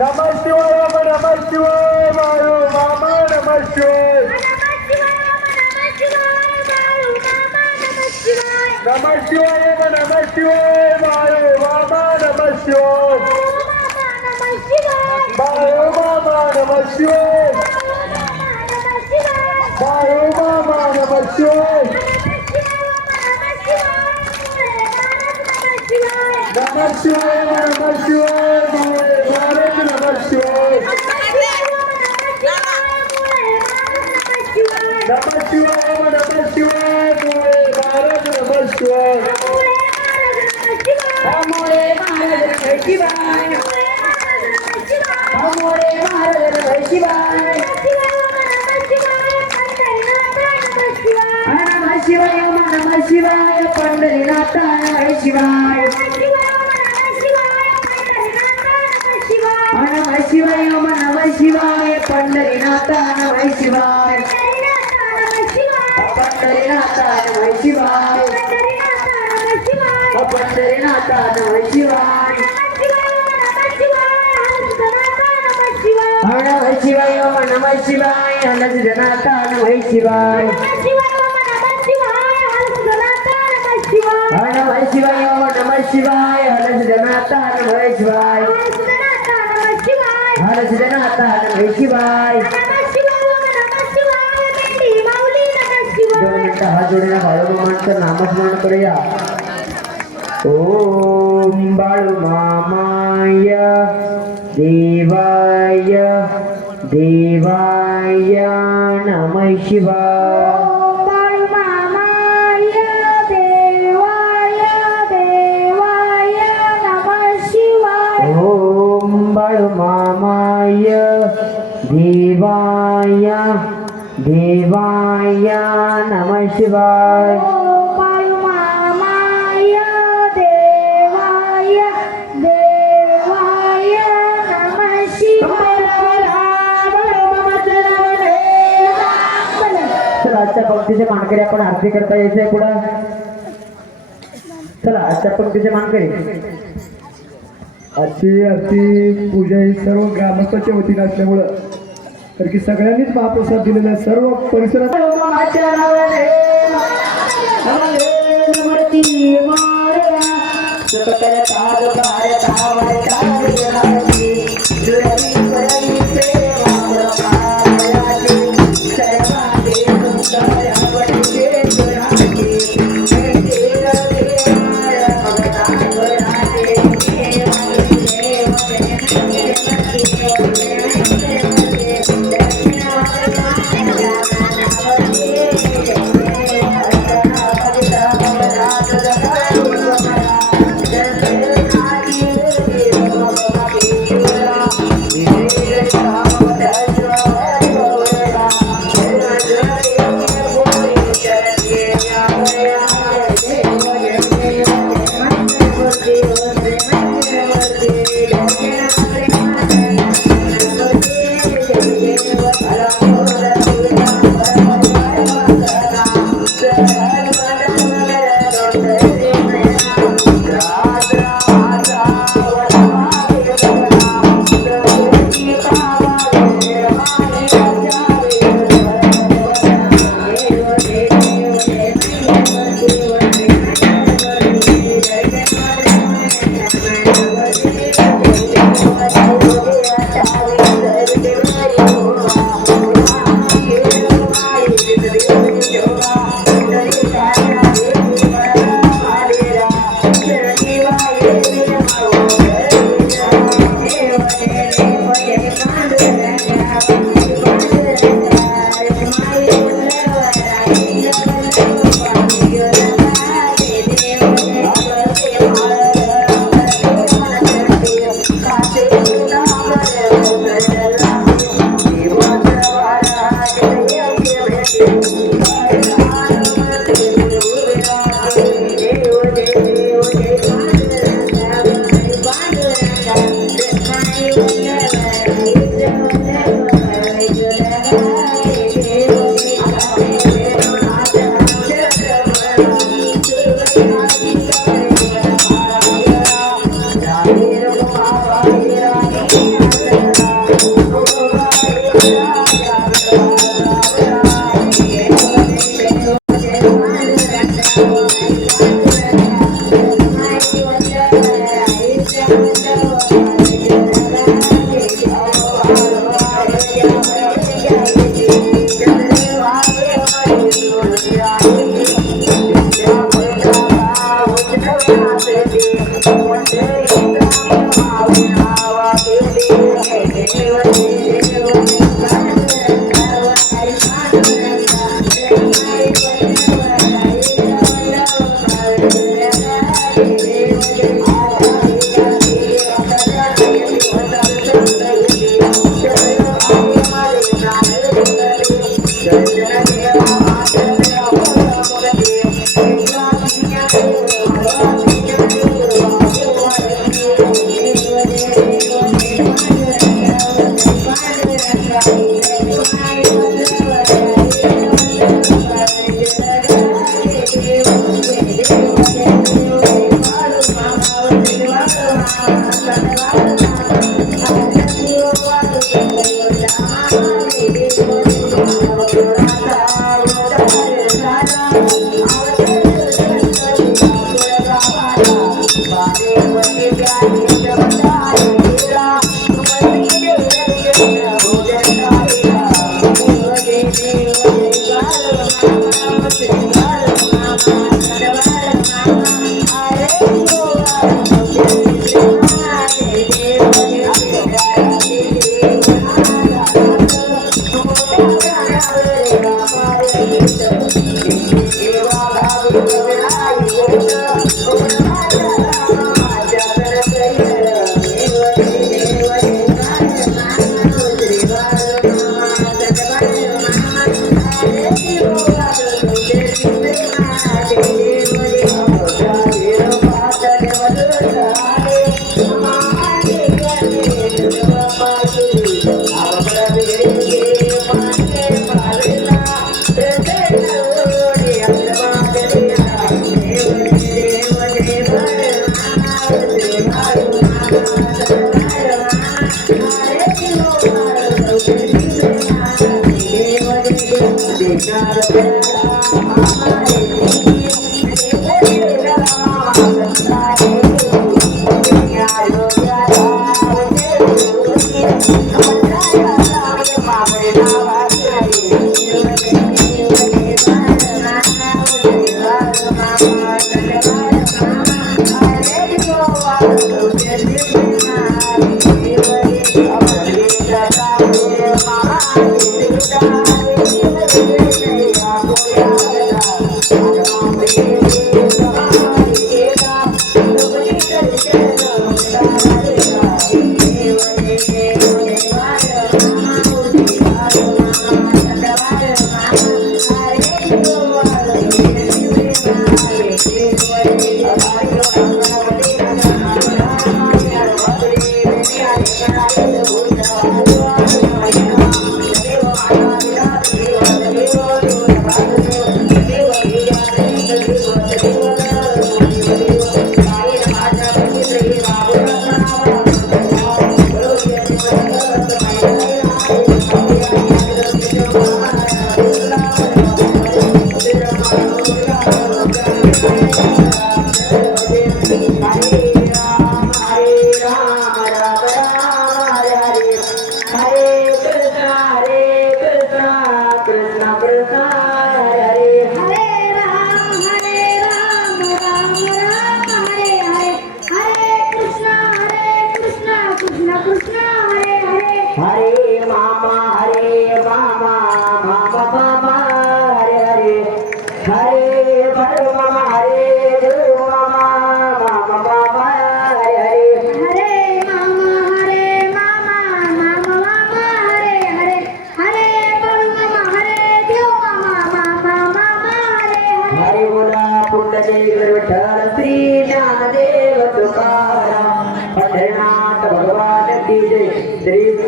नमः शिवाय नमः शिवाय बाळू मामा नमः शिवाय नमः शिवाय नमः शिवाय बाळू मामा नमः शिवाय बाळू मामा नमः शिवाय बाळू मामा नमः शिवाय नमः शिवाय नमः शिवाय भारत नमः शिवाय नमः शिवाय नमः शिवाय भारत नमः शिवाय अमोरे महाराज नमः शिवाय अमोरे महाराज नमः शिवाय नमः शिवाय नमः शिवाय पंढरीनाथ नमः शिवाय नमः शिवाय नमः शिवाय पंढरीनाथ नमः शिवाय पंढरीनाथ नमः शिवाय पंढरीनाथ नमः शिवाय नमः शिवाय नमः शिवाय हलजनाथ नमः शिवाय नमः शिवाय नमः शिवाय हलजनाथ नमः शिवाय हलजनाथ नमः शिवाय हात जोडून बाळूमामांचं नामस्मरण करूया. ओम बाळूमामाय देवाय देवाय नमः शिवाय ओम बाळूमामाय देवाय देवाय नमः शिवाय चला आजच्या पंक्तीचे मानकरी आपण आरती करता यायचंय पुढं. चला आजच्या पंक्तीचे मानकरी आजची आरती पूजा ही सर्व ग्रामस्थांच्या वतीने असल्यामुळं तर की सगळ्यांनीच महाप्रसाद दिलेला आहे. सर्व परिसरात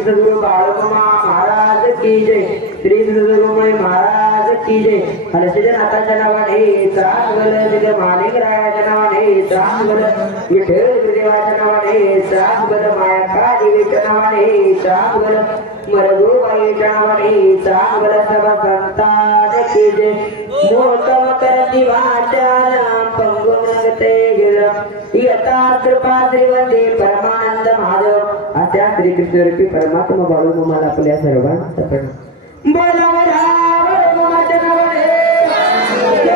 सद्गुरु बाळकुमा महाराज की जय, श्री सद्गुरुमय महाराज की जय. हर्षजनाथाच्या नावाने चांगल, जग माणिकरायाच्या नावाने चांगल, विठ्ठल गुरुदेवाच्या नावाने चांगल, माया काळीच्या नावाने चांगल, मरगुबाईच्या नावाने चांगल, सर्व संतान की जय. मोठम करती वाचाल पंगुनगते गिर यथा कृपा श्रीवंदे परमानंद माधव. अशा श्रीकृष्ण रूपी परमात्मा बाळू मला आपल्या सर्वांचा प्रणाम. बोला बोला बाळू मामाच्या नावाने